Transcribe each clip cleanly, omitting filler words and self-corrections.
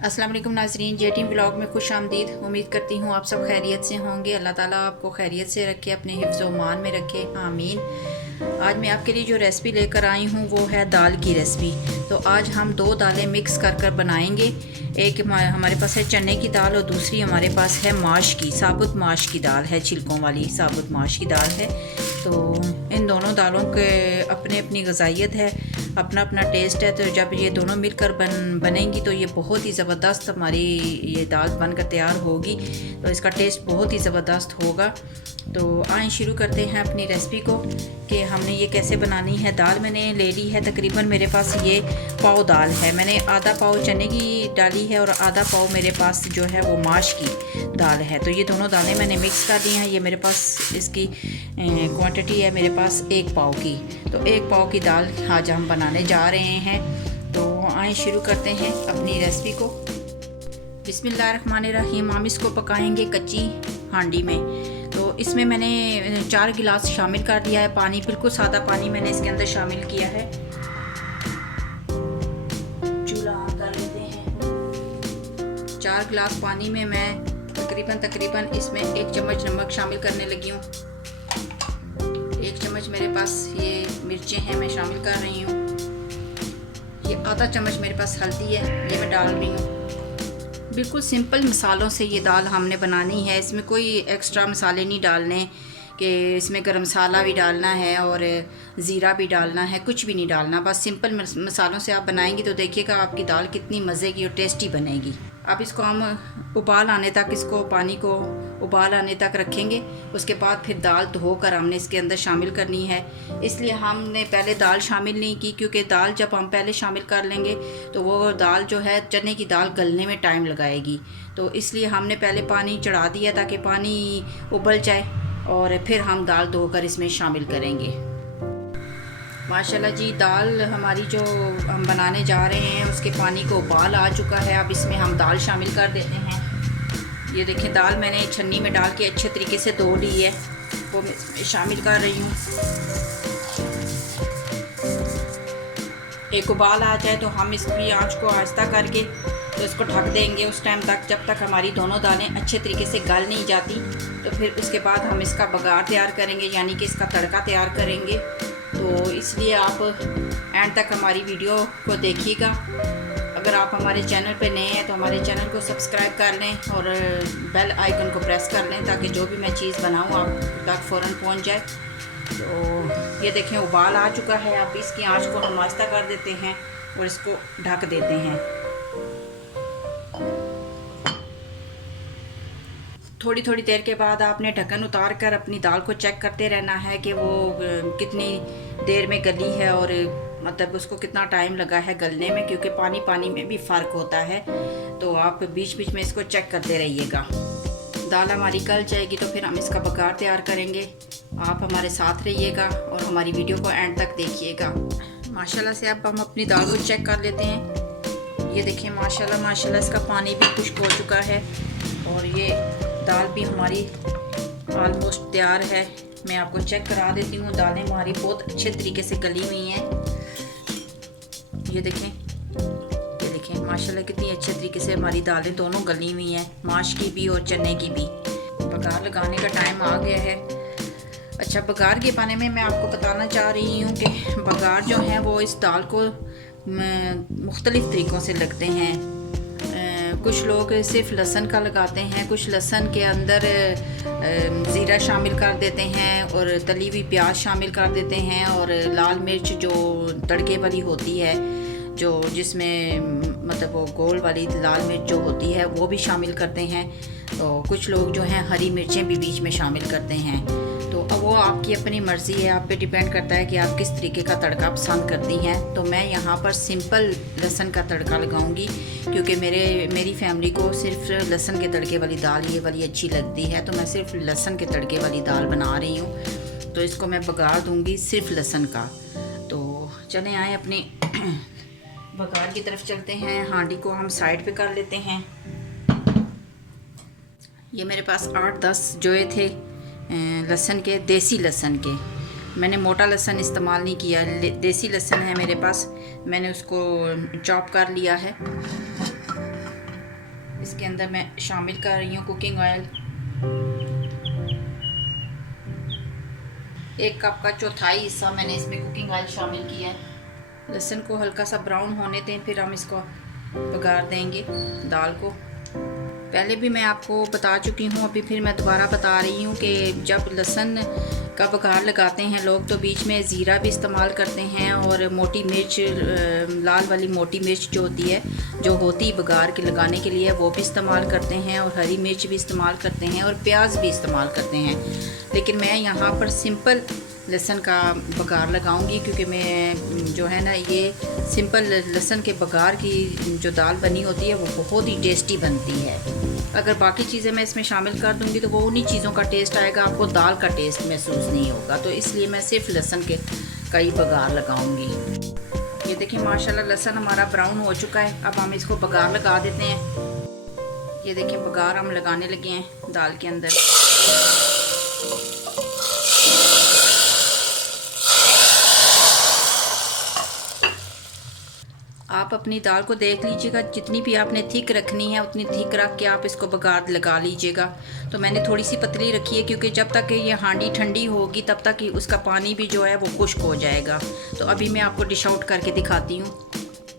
अस्सलाम वालेकुम नाजरीन, जेटीम व्लॉग में खुश आमदीद। उम्मीद करती हूँ आप सब खैरियत से होंगे। अल्लाह ताला आपको खैरियत से रखे, अपने हिफ्ज़ व मान में रखे, आमीन। आज मैं आपके लिए जो रेसिपी लेकर आई हूँ वो है दाल की रेसिपी। तो आज हम दो दालें मिक्स कर कर बनाएंगे। एक हमारे पास है चने की दाल और दूसरी हमारे पास है माश की, साबुत माश की दाल है, छिलकों वाली साबुत माश की दाल है। तो इन दोनों दालों के अपने अपनी गज़ाइयत है, अपना अपना टेस्ट है। तो जब ये दोनों मिलकर बनेंगी तो ये बहुत ही ज़बरदस्त हमारी ये दाल बनकर तैयार होगी। तो इसका टेस्ट बहुत ही ज़बरदस्त होगा। तो आए शुरू करते हैं अपनी रेसिपी को कि हमने ये कैसे बनानी है। दाल मैंने ले ली है, तकरीबन मेरे पास ये पाव दाल है। मैंने आधा पाव चने की डाली है और आधा पाव मेरे पास जो है वो माश की दाल है। तो ये दोनों दालें मैंने मिक्स कर दी हैं। ये मेरे पास इसकी क्वांटिटी है मेरे पास एक पाव की। तो एक पाव की दाल आज हम बनाने जा रहे हैं। तो आए शुरू करते हैं अपनी रेसिपी को। बिस्मिल्लाहिर्रहमानिर्रहीम। हम इसको पकाएंगे कच्ची हांडी में। तो इसमें मैंने 4 गिलास शामिल कर दिया है पानी, बिल्कुल सादा पानी मैंने इसके अंदर शामिल किया है। चूल्हा ऑन कर लेते हैं। 4 गिलास पानी में मैं तकरीबन इसमें 1 चम्मच नमक शामिल करने लगी हूँ। 1 चम्मच मेरे पास ये मिर्चें हैं, मैं शामिल कर रही हूँ। ये आधा चम्मच मेरे पास हल्दी है, ये मैं डाल रही हूँ। बिल्कुल सिंपल मसालों से ये दाल हमने बनानी है। इसमें कोई एक्स्ट्रा मसाले नहीं डालने कि इसमें गरम मसाला भी डालना है और ज़ीरा भी डालना है, कुछ भी नहीं डालना। बस सिंपल मसालों से आप बनाएंगी तो देखिएगा आपकी दाल कितनी मज़े की और टेस्टी बनेगी। अब इसको हम उबाल आने तक, इसको पानी को उबाल आने तक रखेंगे। उसके बाद फिर दाल धोकर हमने इसके अंदर शामिल करनी है। इसलिए हमने पहले दाल शामिल नहीं की, क्योंकि दाल जब हम पहले शामिल कर लेंगे तो वो दाल जो है चने की दाल गलने में टाइम लगाएगी। तो इसलिए हमने पहले पानी चढ़ा दिया ताकि पानी उबल जाए और फिर हम दाल धोकर इसमें शामिल करेंगे। माशाल्लाह जी, दाल हमारी जो हम बनाने जा रहे हैं उसके पानी को उबाल आ चुका है। अब इसमें हम दाल शामिल कर देते हैं। ये देखें, दाल मैंने छन्नी में डाल के अच्छे तरीके से धो ली है, वो मैं इसमें शामिल कर रही हूँ। एक उबाल आ जाए तो हम इसकी आंच को आहिस्ता करके तो इसको ढक देंगे उस टाइम तक, जब तक हमारी दोनों दालें अच्छे तरीके से गल नहीं जाती। तो फिर उसके बाद हम इसका बघार तैयार करेंगे, यानी कि इसका तड़का तैयार करेंगे। तो इसलिए आप एंड तक हमारी वीडियो को देखिएगा। अगर आप हमारे चैनल पे नए हैं तो हमारे चैनल को सब्सक्राइब कर लें और बेल आइकन को प्रेस कर लें ताकि जो भी मैं चीज़ बनाऊँ आप तक फ़ौरन पहुँच जाए। तो ये देखें, उबाल आ चुका है। अब इसकी आंच को हम आहिस्ता कर देते हैं और इसको ढक देते हैं। थोड़ी थोड़ी देर के बाद आपने ढक्कन उतार कर अपनी दाल को चेक करते रहना है कि वो कितनी देर में गली है और मतलब उसको कितना टाइम लगा है गलने में, क्योंकि पानी पानी में भी फ़र्क होता है। तो आप बीच बीच में इसको चेक करते रहिएगा। दाल हमारी गल जाएगी तो फिर हम इसका बघार तैयार करेंगे। आप हमारे साथ रहिएगा और हमारी वीडियो को एंड तक देखिएगा। माशाल्लाह से अब हम अपनी दाल को चेक कर लेते हैं। ये देखिए, माशाल्लाह इसका पानी भी खुश्क हो चुका है और ये दाल भी हमारी ऑलमोस्ट तैयार है। मैं आपको चेक करा देती हूँ। दालें हमारी बहुत अच्छे तरीके से गली हुई हैं। ये देखें माशाल्लाह कितनी अच्छे तरीके से हमारी दालें दोनों गली हुई हैं, माश की भी और चने की भी। बघार लगाने का टाइम आ गया है। अच्छा, बघार के बारे में मैं आपको बताना चाह रही हूँ कि बघार जो है वो इस दाल को मुख्तलिफ़ तरीक़ों से लगते हैं। कुछ लोग सिर्फ लहसुन का लगाते हैं, कुछ लहसुन के अंदर ज़ीरा शामिल कर देते हैं और तली हुई प्याज शामिल कर देते हैं और लाल मिर्च जो तड़के वाली होती है, जो जिसमें मतलब वो गोल वाली लाल मिर्च जो होती है वो भी शामिल करते हैं। तो कुछ लोग जो हैं हरी मिर्चें भी बीच में शामिल करते हैं। तो अब वो आपकी अपनी मर्ज़ी है, आप पे डिपेंड करता है कि आप किस तरीके का तड़का पसंद करती हैं। तो मैं यहाँ पर सिंपल लहसुन का तड़का लगाऊंगी, क्योंकि मेरी फैमिली को सिर्फ लहसुन के तड़के वाली दाल ये वाली अच्छी लगती है। तो मैं सिर्फ लहसुन के तड़के वाली दाल बना रही हूँ। तो इसको मैं बघार दूँगी सिर्फ लहसुन का। तो चलें आए अपनी बघार की तरफ चलते हैं। हांडी को हम साइड पे कर लेते हैं। ये मेरे पास 8-10 जोए थे लहसुन के, देसी लहसुन के। मैंने मोटा लहसुन इस्तेमाल नहीं किया, देसी लहसुन है मेरे पास। मैंने उसको चॉप कर लिया है। इसके अंदर मैं शामिल कर रही हूँ कुकिंग ऑयल। 1 कप का चौथाई हिस्सा मैंने इसमें कुकिंग ऑयल शामिल किया है। लहसुन को हल्का सा ब्राउन होने दें, फिर हम इसको बघार देंगे दाल को। पहले भी मैं आपको बता चुकी हूँ, अभी फिर मैं दोबारा बता रही हूँ कि जब लहसुन का बघार लगाते हैं लोग तो बीच में ज़ीरा भी इस्तेमाल करते हैं और मोटी मिर्च, लाल वाली मोटी मिर्च जो होती बघार के लगाने के लिए, वो भी इस्तेमाल करते हैं और हरी मिर्च भी इस्तेमाल करते हैं और प्याज भी इस्तेमाल करते हैं। लेकिन मैं यहाँ पर सिंपल लहसुन का बघार लगाऊंगी क्योंकि मैं जो है ना, ये सिंपल लहसुन के बघार की जो दाल बनी होती है वो बहुत ही टेस्टी बनती है। अगर बाकी चीज़ें मैं इसमें शामिल कर दूंगी तो वो उन्हीं चीज़ों का टेस्ट आएगा, आपको दाल का टेस्ट महसूस नहीं होगा। तो इसलिए मैं सिर्फ लहसुन के का ही बघार लगाऊंगी। ये देखिए माशाल्लाह लहसुन हमारा ब्राउन हो चुका है। अब हम इसको बघार लगा देते हैं। ये देखिए बघार हम लगाने लगे हैं दाल के अंदर। आप अपनी दाल को देख लीजिएगा, जितनी भी आपने थिक रखनी है उतनी थिक रख के आप इसको बघार लगा लीजिएगा। तो मैंने थोड़ी सी पतली रखी है क्योंकि जब तक ये हांडी ठंडी होगी तब तक उसका पानी भी जो है वो खुश्क हो जाएगा। तो अभी मैं आपको डिश आउट करके दिखाती हूँ।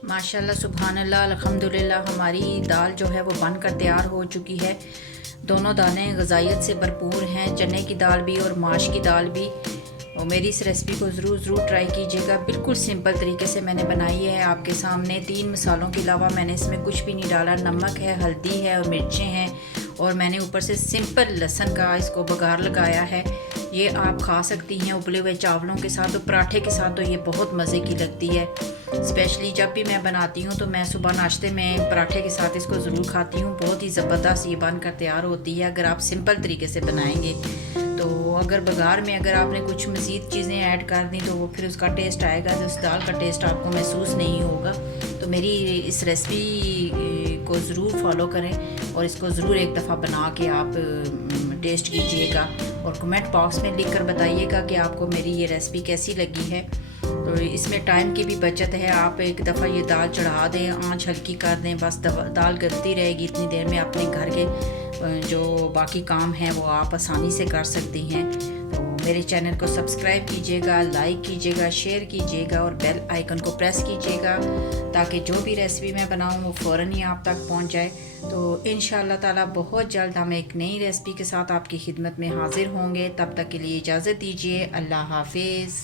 माशाल्लाह सुभान अल्लाह अल्हम्दुलिल्लाह, हमारी दाल जो है वो बनकर तैयार हो चुकी है। दोनों दालें ग़िज़ाइयत से भरपूर हैं, चने की दाल भी और माश की दाल भी। और मेरी इस रेसिपी को ज़रूर ट्राई कीजिएगा। बिल्कुल सिंपल तरीके से मैंने बनाई है आपके सामने। 3 मसालों के अलावा मैंने इसमें कुछ भी नहीं डाला। नमक है, हल्दी है और मिर्चें हैं, और मैंने ऊपर से सिंपल लहसुन का इसको बघार लगाया है। ये आप खा सकती हैं उबले हुए चावलों के साथ, तो पराठे के साथ तो ये बहुत मज़े की लगती है। स्पेशली जब भी मैं बनाती हूँ तो मैं सुबह नाश्ते में पराठे के साथ इसको ज़रूर खाती हूँ। बहुत ही ज़बरदस्त ये बनकर तैयार होती है अगर आप सिंपल तरीके से बनाएंगे। तो अगर बघार में अगर आपने कुछ मज़ीद चीज़ें ऐड कर दी तो वो फिर उसका टेस्ट आएगा, तो उस दाल का टेस्ट आपको महसूस नहीं होगा। तो मेरी इस रेसिपी को ज़रूर फॉलो करें और इसको ज़रूर एक दफ़ा बना के आप टेस्ट कीजिएगा और कमेंट बॉक्स में लिख कर बताइएगा कि आपको मेरी ये रेसिपी कैसी लगी है। तो इसमें टाइम की भी बचत है। आप एक दफ़ा ये दाल चढ़ा दें, आंच हल्की कर दें, बस दाल गलती रहेगी। इतनी देर में अपने घर के जो बाकी काम हैं वो आप आसानी से कर सकती हैं। तो मेरे चैनल को सब्सक्राइब कीजिएगा, लाइक कीजिएगा, शेयर कीजिएगा और बेल आइकन को प्रेस कीजिएगा ताकि जो भी रेसिपी मैं बनाऊँ वो फ़ौरन ही आप तक पहुँच जाए। तो इंशाअल्लाह ताला बहुत जल्द हम एक नई रेसिपी के साथ आपकी खिदमत में हाज़िर होंगे। तब तक के लिए इजाज़त दीजिए। अल्लाह हाफिज़।